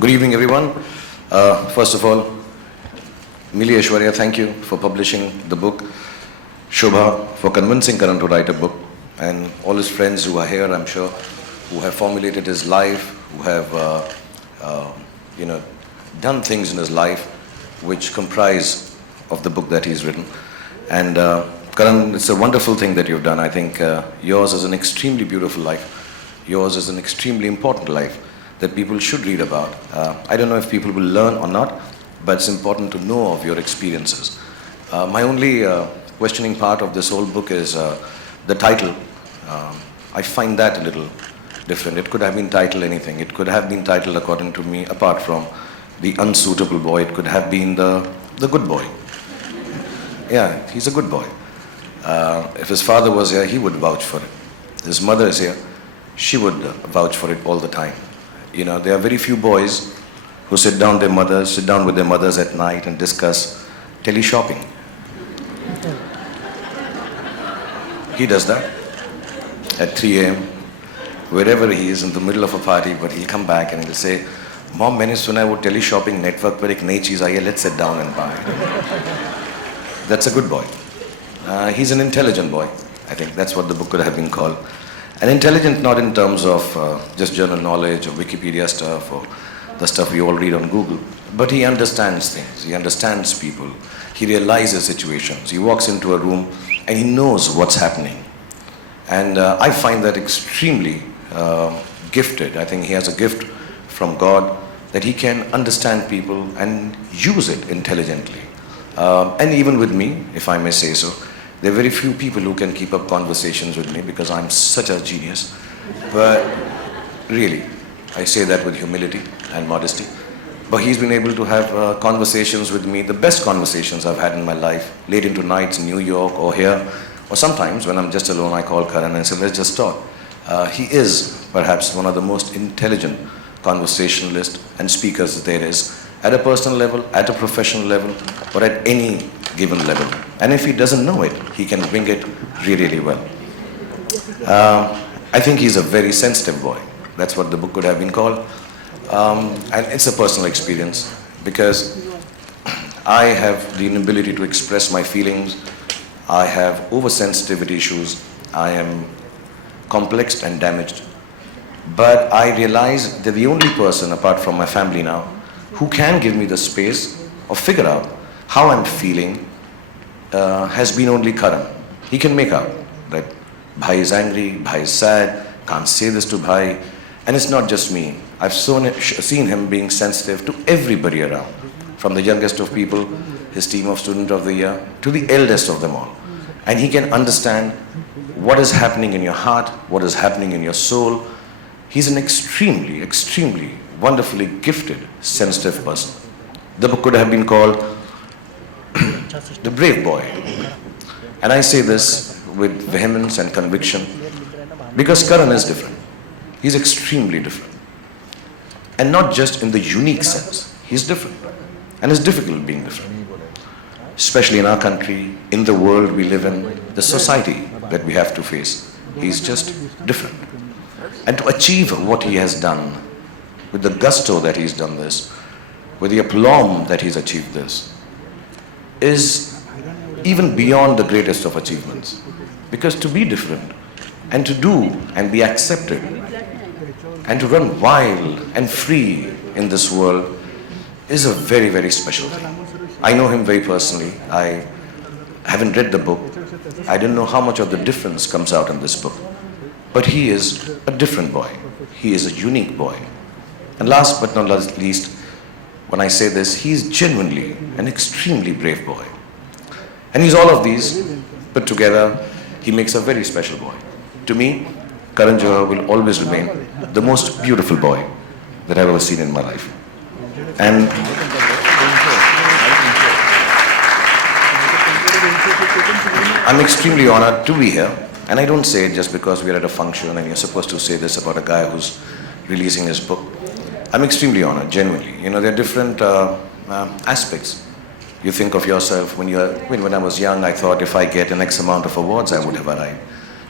Good evening, everyone. First of all, Mili Aishwarya, thank you for publishing the book. Shobha, for convincing Karan to write a book. And all his friends who are here, I'm sure, who have formulated his life, who have, done things in his life which comprise of the book that he's written. And Karan, it's a wonderful thing that you've done. I think yours is an extremely beautiful life. Yours is an extremely important life that people should read about. I don't know if people will learn or not, but it's important to know of your experiences. My only questioning part of this whole book is the title. I find that a little different. It could have been titled anything. It could have been titled, according to me, apart from the unsuitable boy, it could have been the good boy. Yeah, he's a good boy. If his father was here, he would vouch for it. His mother is here, she would vouch for it all the time. You know, there are very few boys who sit down with their mothers at night and discuss tele-shopping. He does that at 3 a.m. wherever he is in the middle of a party, but he'll come back and he'll say, "Mom, मैंने सुना है वो tele-shopping network पर एक नई चीज़ आई है, let's sit down and buy it." That's a good boy. He's an intelligent boy. I think that's what the book could have been called. And intelligent not in terms of just general knowledge or Wikipedia stuff or the stuff we all read on Google, but he understands things, he understands people, he realizes situations, he walks into a room and he knows what's happening. And I find that extremely gifted. I think he has a gift from God that he can understand people and use it intelligently. And even with me, if I may say so, there are very few people who can keep up conversations with me because I'm such a genius. But really, I say that with humility and modesty. But he's been able to have conversations with me, the best conversations I've had in my life, late into nights in New York or here. Or sometimes when I'm just alone, I call Karan and say, let's just talk. He is perhaps one of the most intelligent conversationalists and speakers there is, at a personal level, at a professional level, or at any given level. And if he doesn't know it, he can bring it really, really well. I think he's a very sensitive boy. That's what the book could have been called. And it's a personal experience because I have the inability to express my feelings. I have oversensitivity issues. I am complexed and damaged. But I realize that the only person apart from my family now who can give me the space or figure out how I'm feeling has been only Karan. He can make out that Bhai is angry, Bhai is sad, can't say this to Bhai. And it's not just me. I've seen him being sensitive to everybody around, from the youngest of people, his team of Student of the Year, to the eldest of them all. And he can understand what is happening in your heart, what is happening in your soul. He's an extremely, extremely wonderfully gifted, sensitive person. The book could have been called The Brave Boy. And I say this with vehemence and conviction because Karan is different. He's extremely different. And not just in the unique sense. He's different. And it's difficult being different. Especially in our country, in the world we live in, the society that we have to face. He's just different. And to achieve what he has done, with the gusto that he's done this, with the aplomb that he's achieved this, is even beyond the greatest of achievements. Because to be different, and to do and be accepted, and to run wild and free in this world is a very, very special thing. I know him very personally. I haven't read the book. I don't know how much of the difference comes out in this book. But he is a different boy. He is a unique boy. And last but not least, when I say this, he is genuinely an extremely brave boy. And he's all of these put together. He makes a very special boy. To me, Karan Johar will always remain the most beautiful boy that I've ever seen in my life. And I'm extremely honored to be here. And I don't say it just because we're at a function and you're supposed to say this about a guy who's releasing his book. I'm extremely honored, genuinely. You know, there are different aspects. You think of yourself when I was young, I thought if I get an X amount of awards, I would have arrived.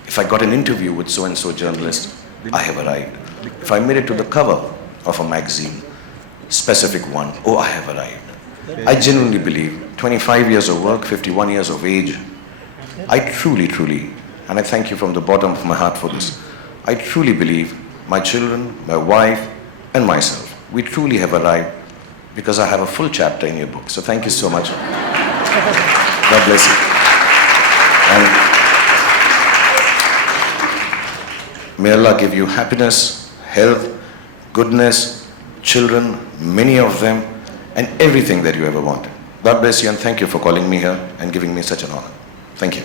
If I got an interview with so-and-so journalist, I have arrived. if I made it to the cover of a magazine, specific one, oh, I have arrived. I genuinely believe 25 years of work, 51 years of age, I truly, and I thank you from the bottom of my heart for this, I truly believe my children, my wife, and myself, we truly have arrived because I have a full chapter in your book. So thank you so much. God bless you. And may Allah give you happiness, health, goodness, children, many of them, and everything that you ever wanted. God bless you, and thank you for calling me here and giving me such an honor. Thank you.